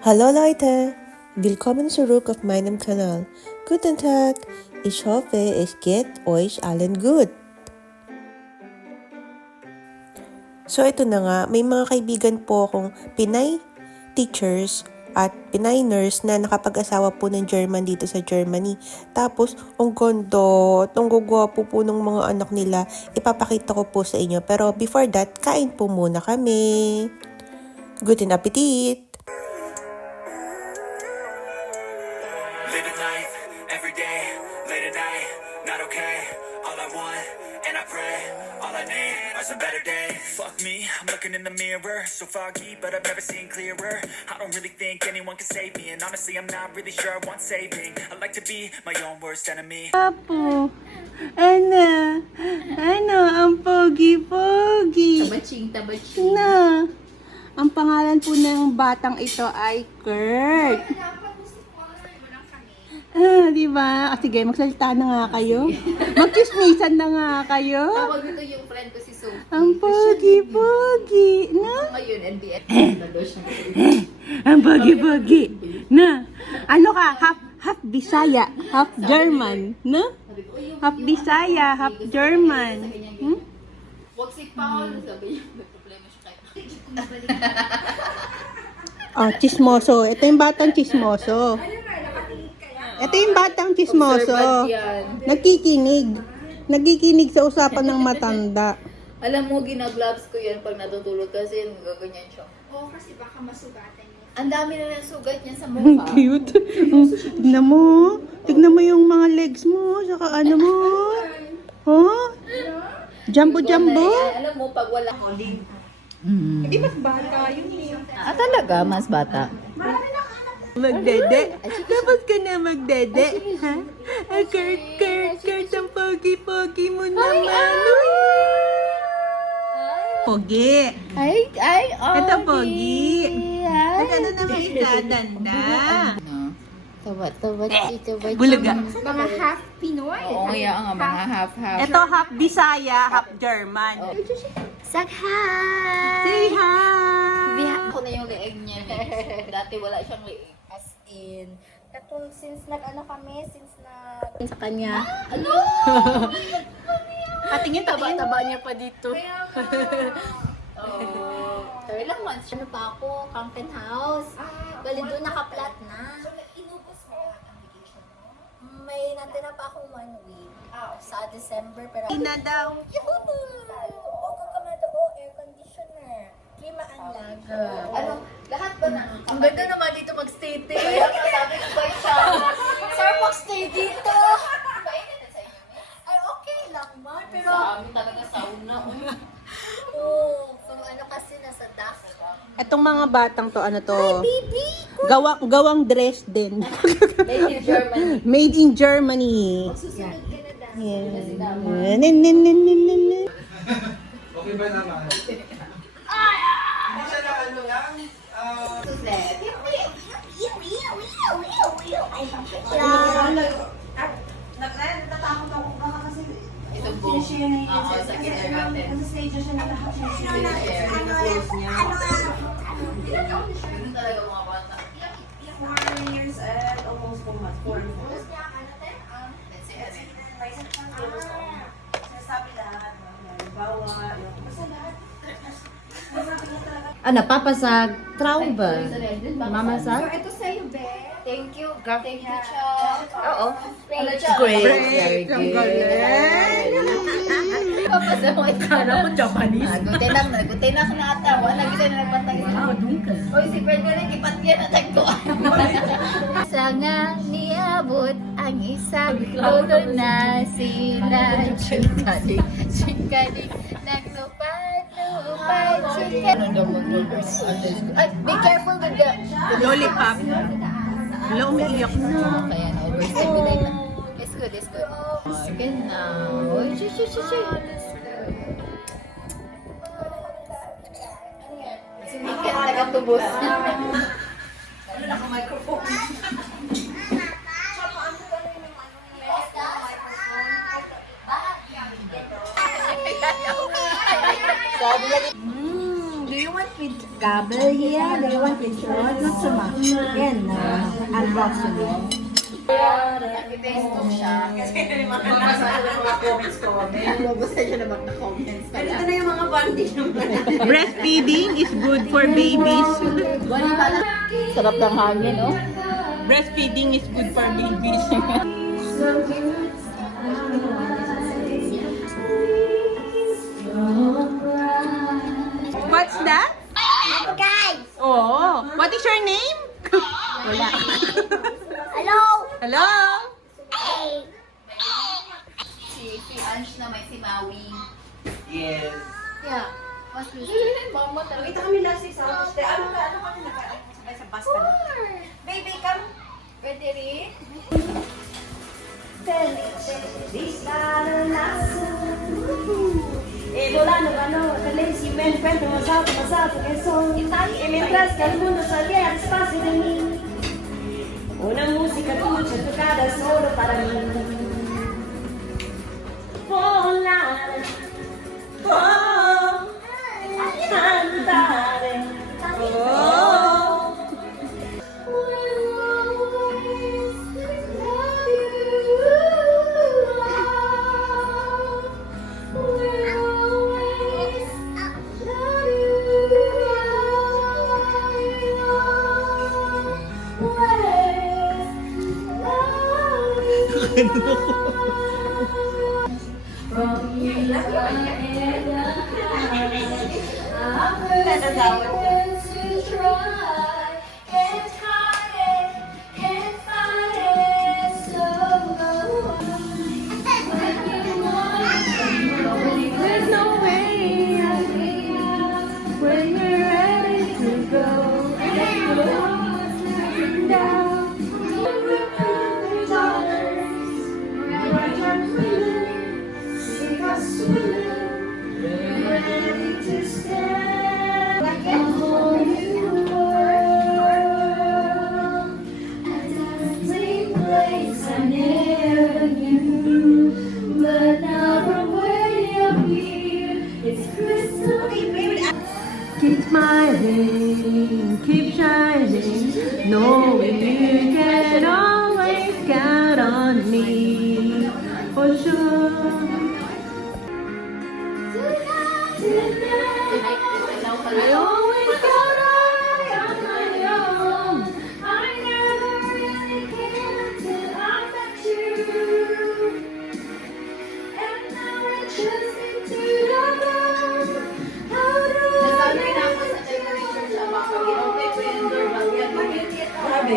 Hallo Leute, willkommen zurück auf meinem Kanal. Guten Tag, ich hoffe, es geht euch allen gut. So ito na nga, may mga kaibigan po akong Pinay teachers at Pinay nurse na nakapag-asawa po ng German dito sa Germany. Tapos, ang ganda at ang gagwapo po ng mga anak nila. Ipapakita ko po sa inyo. Pero before that, kain po muna kami. Guten Appetit! Living life every day, late at night, not okay. All I want, and I pray, all I need are some better days. Fuck me, I'm looking in the mirror, so foggy, but I've never seen clearer. I don't really think anyone can save me, and honestly, I'm not really sure I want saving. I like to be my own worst enemy. Apo, ano, ang pogi-pogi. Tabaching. Na, ang pangalan po ng batang ito ay Kurt. Di ba? Sige, magsalita na nga kayo. Magchismisan na nga kayo. Tawag nito yung friend ko si Sophie. Ang pogi-pogi. Na? Ngayon, NBS. Ang pogi-pogi. Na? Ano ka? Half Bisaya, half German. Na? Half Bisaya, half German. Huwag si Paul. Sabi niya, may problema siya kayo. Oh, chismoso. Ito yung batang chismoso. Ito yung batang chismoso. Nagkikinig. Nagkikinig sa usapan ng matanda. Alam mo, ginagloves ko yan pag natutulog kasi gaganyan siya. Oo, kasi baka masugatan niya. Ang dami na ng sugat niya sa Ang mukha. cute. Tignan mo. Tignan mo yung mga legs mo. Saka ano mo. Oh? Jumbo-jumbo. Alam mo, pag wala Hindi mas bata yun eh. talaga, mas bata. Magdede. Tapos ka na magdede. Ha? Ay, Kurt, ang pogi-pogi mo naman. Pogi. Ay, Ito pogi. At ano naman isa, danda. Tawa, Bulaga. Mga half Pinoy. Oo, kaya nga mga half-half. Ito half Bisaya, half German. Say hi! Say hi! Biha ko na yung leeg niya. Dati wala siyang leeg. As in. Katong since nag-ano kami, since Sa kanya. Ano? Patingin, Taba-taba niya pa dito. Kaya nga. Oh. 3 lang months. Ano pa ako? Camping house. Bali doon naka-flat na. So, inubos mo lahat ang vacation mo? May natira pa akong 1 week. Sa December. Pero na daw. Oo, kakamado. Oo, air conditioner. Klima ang laga. ano, lahat ba na? Ang ganda naman dito mag-stay dito. Kaya nga sabi ko ba siya, Sir, mag-stay dito. Mainit na sa inyo, miss? Ay, okay lang man. Pero, Sa amin talaga sauna. oo. Kung ano kasi nasa DAF. Itong mga batang to, ano to? Gawang Dresden. Made in Germany. Made in Germany. Susunod ka na DAF. Yeah. Okay ba naman? Kasi na ano lang, natatakot ako baka kasi Ito po. Oo, sa kindergarten. stage siya na lahat siya. Ganun talaga mga bata. 4 years and almost 4 months. 4 months. Let's say, ano. Sinasabi lahat. Bawa, basta lahat. Napapasag, trauma. Mamasag? So, ito sa'yo, Be. Thank you. Thank you, Cha. Oo. Ano, Cha? Great. Great. Ang galing. Papasaway ka. Kala ko Japanese. Gutinak na ata. Wala kita na nagpantay sa Oy, si Fred ka rin, ipatyan na tagko. Sa nga niabot ang isang lolo na sila. Chikadik, nagtupad, Ay, be careful with the Lollipop. Wala, umiiyak na. kaya na overstimulate na. It's good, it's good. Again now. Uy, shush. Si Mika tagatubos. Do you want with cable here. They want it short, not so much. Yan, unboxing. Facebook siya. Mabasa siya ng mga comments. Mabasa siya ng mga comments. Ito na yung mga bonding naman. Breastfeeding is good for babies. Sarap ng hangin, oh. Breastfeeding is good for babies. What's that? Oh, what is your name? Hello! Hello? Si Ange na may si Maui. Yes. Yeah. Mas gusto. Mama talaga. Kita kami last week sa house. Ano kami nakasakay sa bus ka? Baby, come. Pwede rin? Volando, feliz y me encuentro más alto que soy. Y mientras que el mundo salía al espacio de mí, una música dulce tocada solo para mí. Volar, oh, cantar, oh. Keep smiling, keep shining, knowing you can always count on me, for sure. I always got eye on my own. I never really cared till I met you, and now I trust into the love. How do I Nasabi na ako sa generation siya. Baka ginote ko yung door. Bakit? Grabe.